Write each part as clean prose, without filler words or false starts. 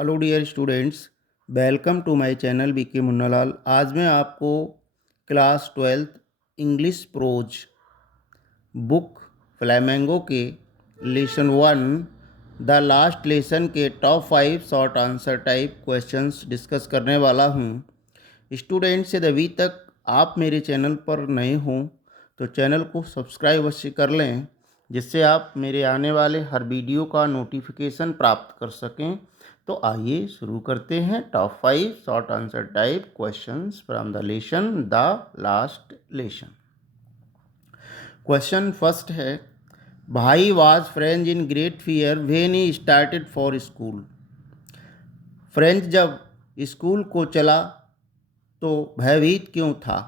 Hello dear students, welcome to my channel BK Munnalal. आज मैं आपको class 12th English prose book flamingo के lesson 1 the last lesson के top 5 short answer type questions discuss करने वाला हूं। स्टूडेंट्स, यदि अभी तक आप मेरे चैनल पर नए हों तो चैनल को सब्सक्राइब अवश्य कर लें, जिससे आप मेरे आने वाले हर वीडियो का नोटिफिकेशन प्राप्त कर सकें। तो आइए शुरू करते हैं। Top 5 short answer type questions from the lesson the last lesson. Question first है, भाई was French in great fear when he started for school. French जब स्कूल को चला तो भयभीत क्यों था?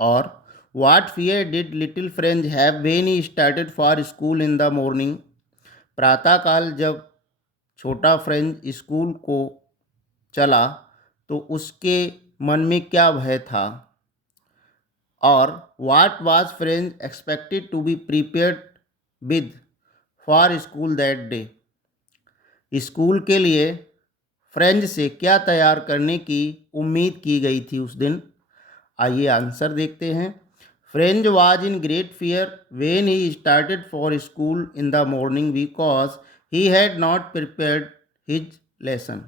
और what fear did little French have when he started for school in the morning. प्रातःकाल जब छोटा फ्रेंच स्कूल को चला तो उसके मन में क्या भय था? और what was French expected to be prepared with for school that day. School के लिए फ्रेंच से क्या तैयार करने की उम्मीद की गई थी उस दिन? आइए आंसर देखते हैं। French was in great fear when he started for school in the morning because he had not prepared his lesson.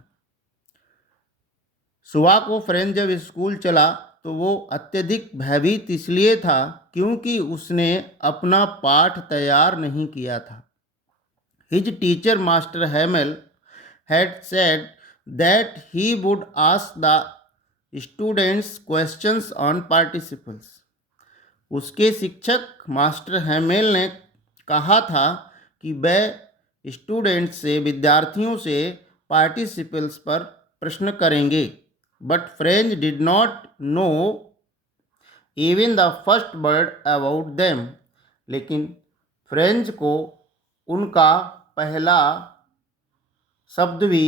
सुबह को फ्रेंच जब स्कूल चला तो वो अत्यधिक भयभीत इसलिए था क्योंकि उसने अपना पाठ तैयार नहीं किया था। His teacher master Hamel had said that he would ask the students questions on participles. उसके शिक्षक मास्टर हैमेल ने कहा था कि वह स्टूडेंट्स से विद्यार्थियों से पार्टिसिपल्स पर प्रश्न करेंगे। But French did not know even the first word about them. लेकिन फ्रेंच को उनका पहला शब्द भी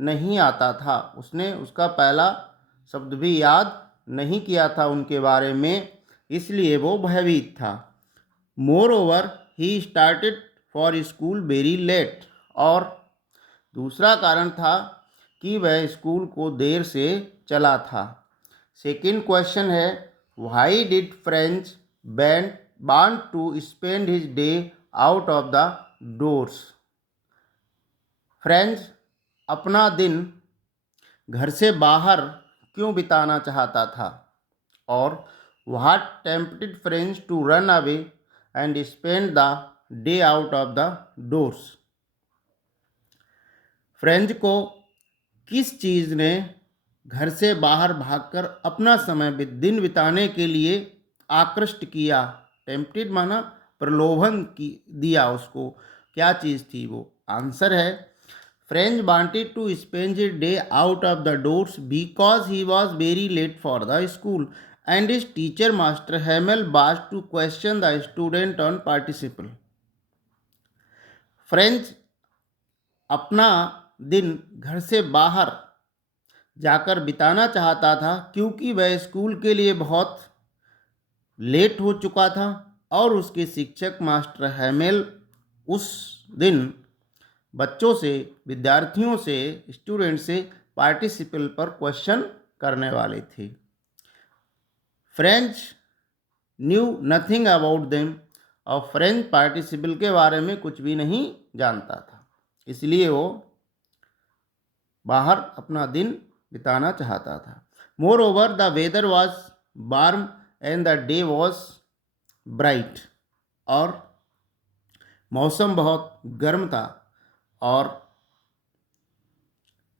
नहीं आता था। उसने उसका पहला शब्द भी याद नहीं किया था उनके बारे में, इसलिए वो भयभीत था। Moreover he started for school very late. और दूसरा कारण था कि वह स्कूल को देर से चला था। सेकेंड क्वेश्चन है, why did French want to spend his day out of the doors. French अपना दिन घर से बाहर क्यों बिताना चाहता था? और what tempted French to run away and spend the day out of the doors. French को किस चीज़ ने घर से बाहर भागकर अपना समय दिन बिताने के लिए आकृष्ट किया? टेम्प्टेड माना प्रलोभन की दिया उसको। क्या चीज़ थी वो? आंसर है, French wanted to spend his day out of the doors because he was very late for the school and his teacher Master Hamel was to question the student on participle. French अपना दिन घर से बाहर जाकर बिताना चाहता था क्योंकि वह स्कूल के लिए बहुत लेट हो चुका था और उसके शिक्षक मास्टर हैमेल उस दिन बच्चों से, विद्यार्थियों से, स्टूडेंट से पार्टिसिपल पर क्वेश्चन करने वाले थे। French knew nothing about them. और फ्रेंच पार्टिसिपल के बारे में कुछ भी नहीं जानता था, इसलिए वो बाहर अपना दिन बिताना चाहता था। Moreover the weather was warm and the day was bright. और मौसम बहुत गर्म था और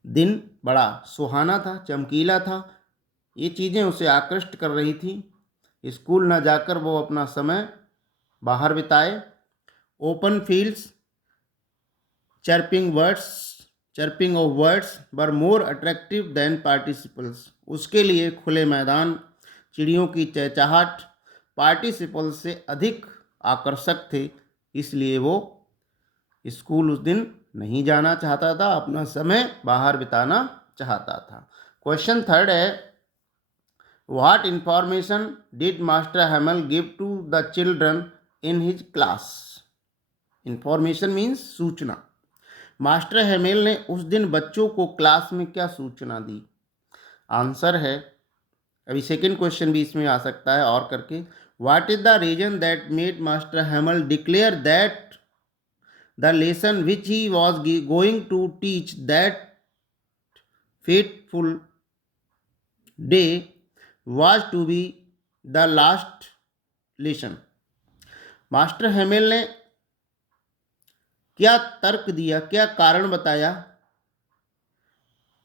दिन बड़ा सुहाना था, चमकीला था। ये चीज़ें उसे आकृष्ट कर रही थी। स्कूल न जाकर वो अपना समय बाहर बिताए। Open fields chirping of birds were more attractive than participles. उसके लिए खुले मैदान, चिड़ियों की चहचहाट पार्टिसिपल्स से अधिक आकर्षक थे, इसलिए वो स्कूल उस दिन नहीं जाना चाहता था, अपना समय बाहर बिताना चाहता था। क्वेश्चन थर्ड है, what information did master Hamel give to the children in his class. Information means सूचना। मास्टर हेमेल ने उस दिन बच्चों को क्लास में क्या सूचना दी? आंसर है, अभी सेकंड क्वेश्चन भी इसमें आ सकता है और करके, what is the reason that made master Hamel declare that the lesson which he was going to teach that fateful day was to be the last lesson? Master Hamel ने क्या तर्क दिया, क्या कारण बताया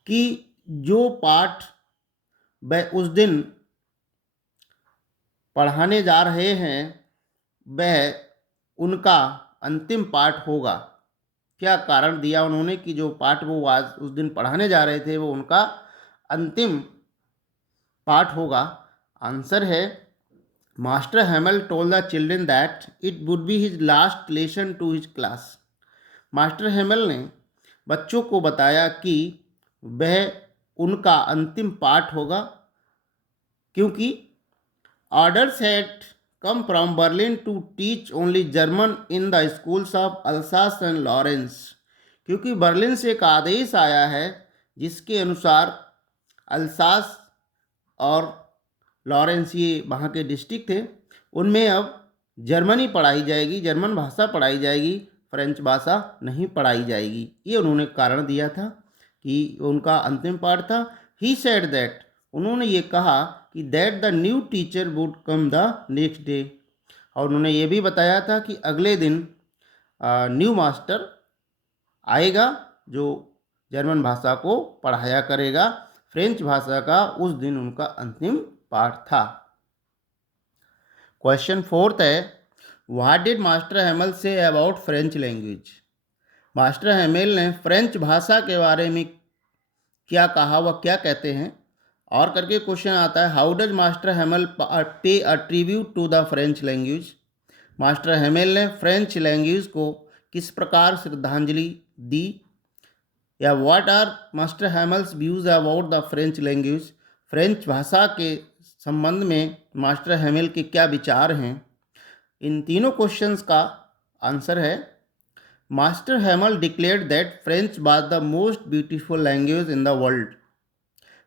कि जो पाठ वह उस दिन पढ़ाने जा रहे हैं वह उनका अंतिम पाठ होगा? क्या कारण दिया उन्होंने कि जो पाठ वो आज उस दिन पढ़ाने जा रहे थे वो उनका अंतिम पाठ होगा? आंसर है, master Hamel told the children that it would be his last lesson to his class. Master Hamel ने बच्चों को बताया कि वह उनका अंतिम पाठ होगा, क्योंकि orders had come from Berlin to teach only German in the schools of Alsace and Lorraine। क्योंकि बर्लिन से एक आदेश आया है जिसके अनुसार अल्सास और लॉरेंस, ये वहाँ के डिस्ट्रिक्ट थे, उनमें अब जर्मनी पढ़ाई जाएगी, जर्मन भाषा पढ़ाई जाएगी, फ्रेंच भाषा नहीं पढ़ाई जाएगी। ये उन्होंने कारण दिया था कि उनका अंतिम पाठ था। ही सेड दैट, उन्होंने ये कहा कि that the new teacher would come the next day, और उन्होंने ये भी बताया था कि अगले दिन न्यू मास्टर आएगा जो जर्मन भाषा को पढ़ाया करेगा। फ्रेंच भाषा का उस दिन उनका अंतिम पाठ था। क्वेश्चन फोर्थ है, what did master Hamel say about French language? Master Hamel ने फ्रेंच भाषा के बारे में क्या कहा, वह क्या कहते हैं? और करके क्वेश्चन आता है, how does master Hamel pay a tribute to the French language? Master Hamel ने फ्रेंच लैंग्वेज को किस प्रकार श्रद्धांजलि दी? या what are master Hamel's views about the French language? French भाषा के संबंध में मास्टर हेमल के क्या विचार हैं? इन तीनों क्वेश्चंस का आंसर है, master Hamel declared that French was the most beautiful language in the world.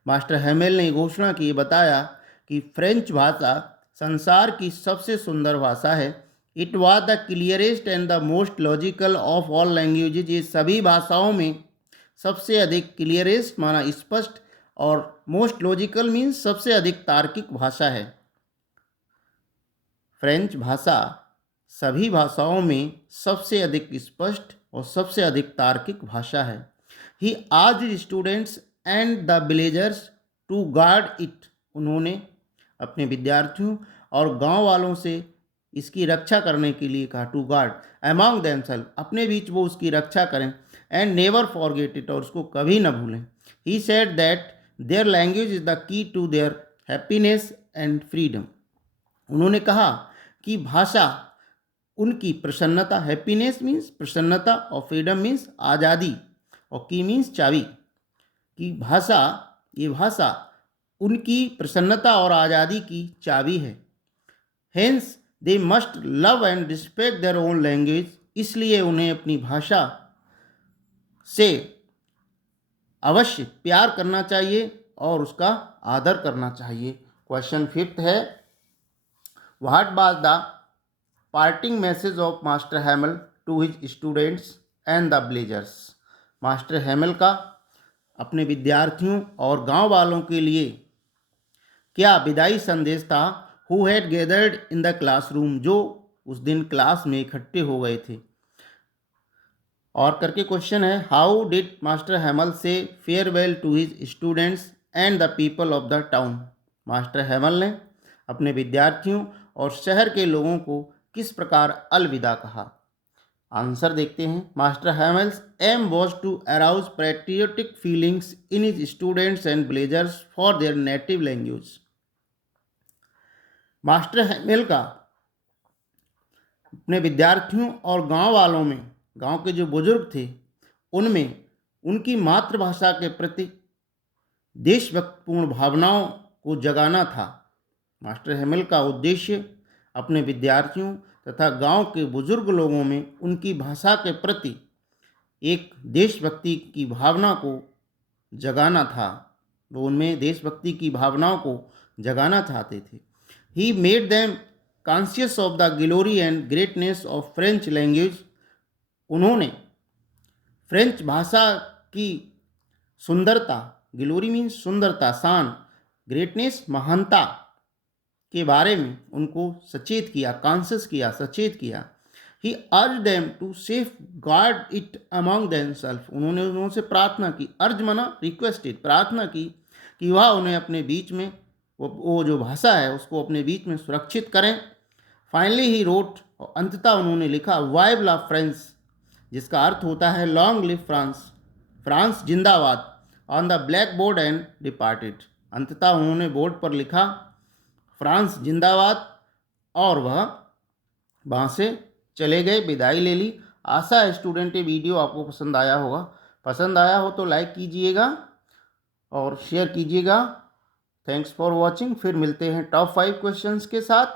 Master Hamel ने घोषणा की, बताया कि फ्रेंच भाषा संसार की सबसे सुंदर भाषा है। It was the clearest and the most logical of all languages. ये सभी भाषाओं में सबसे अधिक क्लियरेस्ट माना स्पष्ट, और मोस्ट लॉजिकल मीन्स सबसे अधिक तार्किक भाषा है। फ्रेंच भाषा सभी भाषाओं में सबसे अधिक स्पष्ट और सबसे अधिक तार्किक भाषा है। He asked students and the villagers to guard it. उन्होंने अपने विद्यार्थियों और गांव वालों से इसकी रक्षा करने के लिए कहा, टू गार्ड अमॉन्ग देमसेल्फ, अपने बीच वो उसकी रक्षा करें, एंड नेवर फॉरगेट इट, और उसको कभी न भूलें। He said that their language is the key to their happiness and freedom. उन्होंने कहा कि भाषा उनकी प्रसन्नता, हैप्पीनेस मीन्स प्रसन्नता और फ्रीडम मीन्स आज़ादी, और की मीन्स चाबी, कि भाषा, ये भाषा उनकी प्रसन्नता और आज़ादी की चाबी है। Hence they must love and respect their own language, इसलिए उन्हें अपनी भाषा से अवश्य प्यार करना चाहिए और उसका आदर करना चाहिए। क्वेश्चन फिफ्थ है, what was the parting message of master Hamel to his students and the villagers? Master Hamel का अपने विद्यार्थियों और गांव वालों के लिए क्या विदाई संदेश था? Who had gathered in the classroom, जो उस दिन क्लास में इकट्ठे हो गए थे। और करके क्वेश्चन है, how did master Hamel say farewell to his students and the people of the town? Master Hamel ने अपने विद्यार्थियों और शहर के लोगों को किस प्रकार अलविदा कहा? आंसर देखते हैं, master Hamel's aim was to arouse patriotic feelings in his students and villagers for their native language. Master Hamel का अपने विद्यार्थियों और गांव वालों में, गांव के जो बुजुर्ग थे उनमें उनकी मातृभाषा के प्रति देशभक्तिपूर्ण भावनाओं को जगाना था। मास्टर हेमल का उद्देश्य अपने विद्यार्थियों तथा गांव के बुजुर्ग लोगों में उनकी भाषा के प्रति एक देशभक्ति की भावना को जगाना था, वो उनमें देशभक्ति की भावनाओं को जगाना चाहते थे। He made them conscious of the glory and greatness of French language. उन्होंने फ्रेंच भाषा की सुंदरता, ग्लोरी मीन्स सुंदरता, शान, ग्रेटनेस महानता के बारे में उनको सचेत किया, कॉन्शियस किया, सचेत किया। He urge them to safeguard it among themself. उन्होंने उनसे प्रार्थना की, अर्ज मना रिक्वेस्टेड, प्रार्थना की कि वह उन्हें अपने बीच में वो जो भाषा है उसको अपने बीच में सुरक्षित करें। फाइनली ही रोट, और अंततः उन्होंने लिखा वाइव ला फ्रांस, जिसका अर्थ होता है लॉन्ग लिव फ्रांस, फ्रांस जिंदाबाद, on the black board and departed. अंततः उन्होंने बोर्ड पर लिखा फ्रांस जिंदाबाद और वह वहाँ से चले गए, विदाई ले ली। आशा है स्टूडेंट ये वीडियो आपको पसंद आया होगा। पसंद आया हो तो लाइक कीजिएगा और शेयर कीजिएगा। Thanks for watching. फिर मिलते हैं टॉप 5 क्वेश्चंस के साथ।